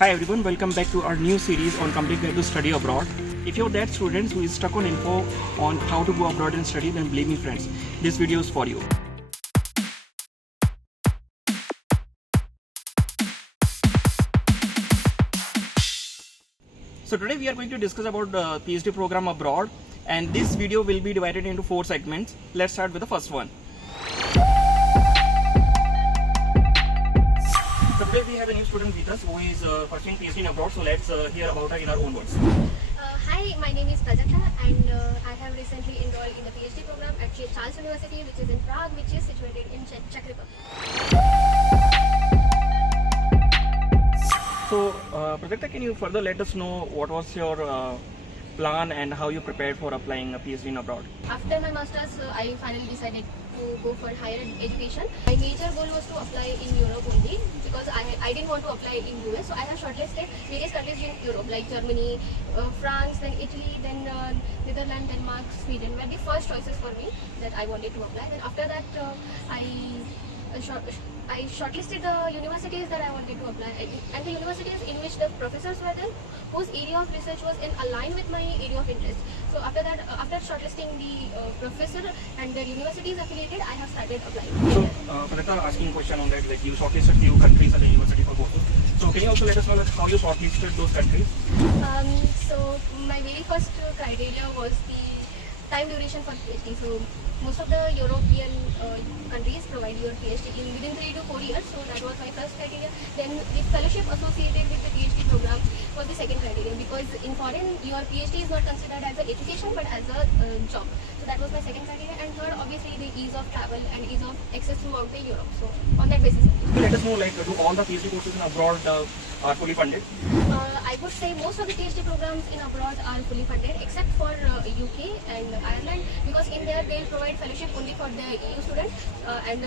Hi everyone, welcome back to our new series on Complete Guide to Study Abroad. If you're that student who is stuck on info on how to go abroad and study, then believe me friends, this video is for you. So today we are going to discuss about the PhD program abroad, and this video will be divided into 4 segments. Let's start with the first one. So today we have a new student with us who is pursuing PhD abroad. So let's hear about her in our own words. Hi, my name is Prajakta, and I have recently enrolled in the PhD program at Charles University, which is in Prague, which is situated in Czech Republic. So Prajakta, can you further let us know what was your plan and how you prepared for applying a PhD abroad? After my masters, I finally decided to go for higher education. My major goal was to apply in Europe only, because I didn't want to apply in US. So I have shortlisted various countries in Europe like Germany, France, then Italy, then Netherlands, Denmark, Sweden were the first choices for me that I wanted to apply. Then after that, I shortlisted the universities that I wanted to apply, and the universities in which the professors were there, whose area of research was in align with my area of interest. So after that, after shortlisting the professor and the universities affiliated, I have started applying. So Prajakta, asking a question on that, like you shortlisted few countries at the university for both. So can you also let us know like, how you shortlisted those countries? So my very first criteria was the time duration for PhD. So most of the European countries provide your PhD within 3 to 4 years. So that was my first criteria. Then the fellowship associated with the PhD program was the second criteria, because in foreign your PhD is not considered as an education but as a job. So that was my second criteria. And third, obviously the ease of travel and ease of access throughout the Europe. So on that basis. So let us know like do all the PhD courses in abroad are fully funded? I would say most of the PhD programs in abroad are fully funded, except for UK and Ireland, because in there they provide fellowship only for the EU students, and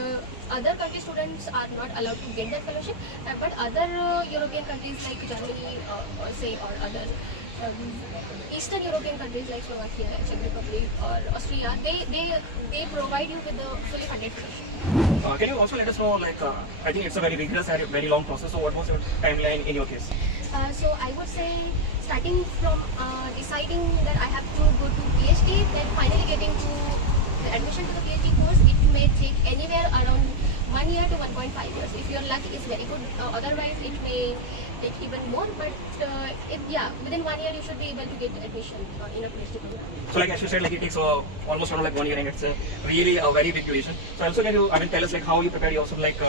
other country students are not allowed to get that fellowship. But other European countries like Germany, or other Eastern European countries like Slovakia, Czech Republic, or Austria, they provide you with the fully funded fellowship. Can you also let us know, like, I think it's a very rigorous and very long process, so what was your timeline in your case? So I would say starting from deciding that I have to go to PhD, then finally getting to the admission to the PhD course, it may take anywhere around 1 year to 1.5 years. If your luck is very good, otherwise it may take even more, but within 1 year you should be able to get admission in a PhD program. So like as you said, like it takes almost around like 1 year, and it's really a very big duration. So also can you tell us like how you prepare yourself like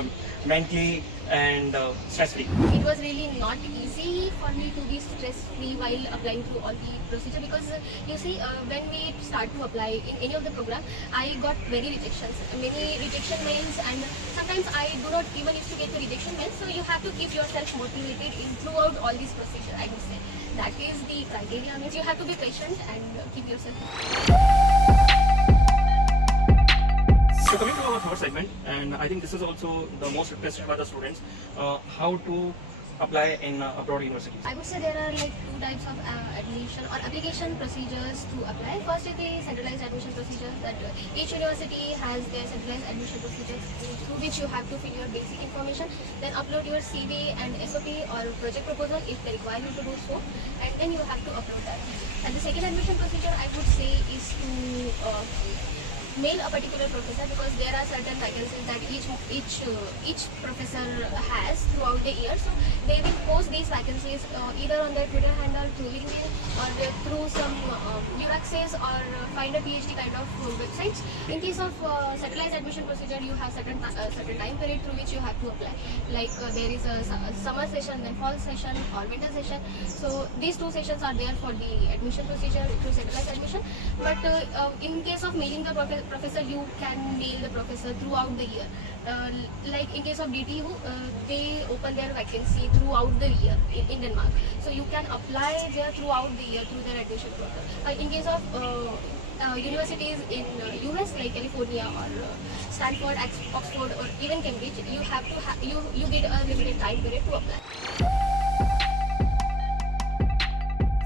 mentally and stress-free? It was really not easy for me to be stress-free while applying through all the procedure, because you see, when we start to apply in any of the program, I got many rejection mails, and sometimes I do not even used to get the rejection mails. So you have to keep yourself motivated throughout all these procedure, I would say. That is the criteria, means you have to be patient and keep yourself. So coming to our third segment, and I think this is also the most requested by the students, how to apply in abroad universities. I would say there are like 2 types of admission or application procedures to apply. First is the centralized admission procedure, that each university has their centralized admission procedures through which you have to fill your basic information, then upload your CV and SOP or project proposal if they require you to do so, and then you have to upload that. And the second admission procedure I would say is to mail a particular professor, because there are certain vacancies that each professor has throughout the year. So they will post these vacancies either on their Twitter handle, through LinkedIn, or through some Uraxes or Find a PhD kind of websites. In case of centralized admission procedure, you have certain time period through which you have to apply. Like there is a summer session, then fall session, or winter session. So these 2 sessions are there for the admission procedure through centralized admission. But in case of mailing the professor, you can mail the professor throughout the year. Like in case of DTU, they open their vacancy throughout the year in Denmark. So you can apply there throughout the year through their admission portal. In case of universities in US like California or Stanford, Oxford, or even Cambridge, you have to you get a limited time period to apply.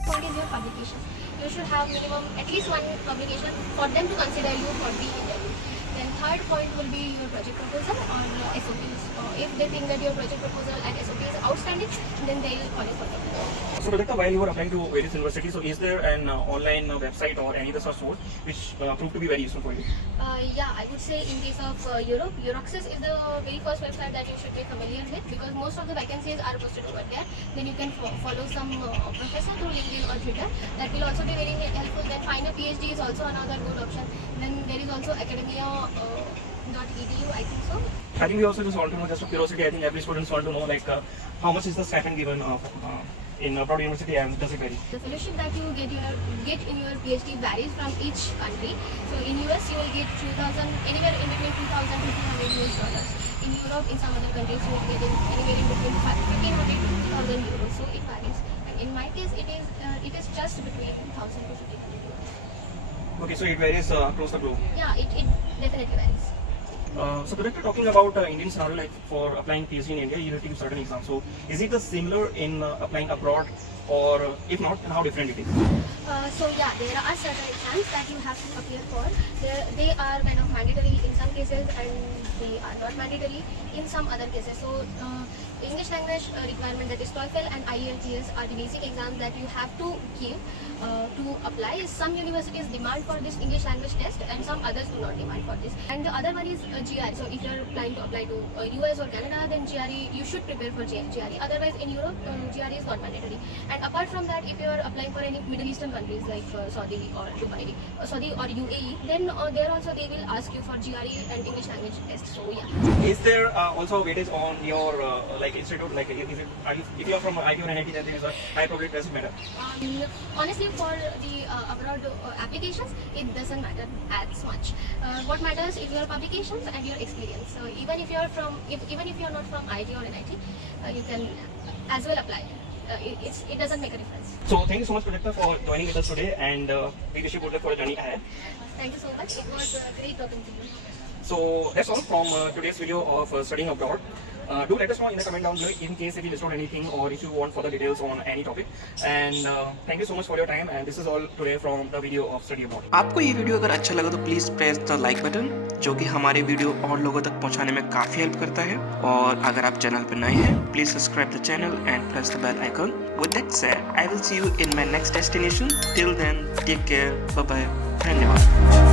What is your publication? You should have minimum at least 1 publication for them to consider you for the interview. Then third third point will be your project proposal or SOPs. If they think that your project proposal and SOP is outstanding, then they will call you for the project. So Prajakta, while you were applying to various universities, so is there an online website or any other such source which proved to be very useful for you? Yeah, I would say in case of Europe, Euroxis is the very first website that you should be familiar with, because most of the vacancies are posted over there. Then you can follow some professor through LinkedIn or Twitter. That will also be very helpful. Then find a PhD is also another good option. Then there is also academia.edu, I think so. I think we also just want to know, just for curiosity, I think every student want to know like how much is the stipend given in abroad university, and does it vary? The fellowship that you get in your PhD varies from each country. So in US you will get 2,000, anywhere in between 2,000 to 200 US dollars. In Europe, in some other countries, you will get anywhere in between 1,500 to 2,000 euros. So it varies. And in my case, it is just between 1,000 to 1,500 euros. Okay, so it varies across the globe. Yeah, it definitely varies. So Director, talking about Indian scenario, like for applying PhD in India, you need to give certain exams. So is it the similar in applying abroad, or if not, then how different it is? So yeah, there are certain exams that you have to appear for. They are kind of mandatory in some cases and they are not mandatory in some other cases. So English language requirement, that is TOEFL and IELTS, are the basic exams that you have to give to apply. Some universities demand for this English language test and some others do not demand for this. And the other one is GRE. So if you are planning to apply to US or Canada, then GRE, you should prepare for GRE. Otherwise in Europe, GRE is not mandatory. And apart from that, if you are applying for any Middle Eastern countries like Saudi or Dubai, Saudi or UAE, then there also they will ask you for GRE and English language test. So yeah. Is there also a weightage on your like institute? Like is it, if you are from IIT or NIT, then there is a high probability, does it matter? Honestly, for the abroad applications, it doesn't matter as much. What matters is your publications and your experience. So even if you are not from IIT or NIT, you can as well apply. It doesn't make a difference. So thank you so much, Prajakta, for joining with us today, and we wish you good luck for the journey ahead. Thank you so much. It was great talking to you. So that's all from today's video of studying abroad. Do let us know in the comment down below in case if you missed out anything or if you want further details on any topic. And thank you so much for your time. And this is all today from the video of study abroad. आपको ये video अगर अच्छा लगा तो please press the like button, जो कि हमारे video और लोगों तक पहुंचाने में काफी हेल्प करता है. और अगर आप चैनल पर नए हैं, please subscribe the channel and press the bell icon. With that said, I will see you in my next destination. Till then, take care. Bye bye. धन्यवाद.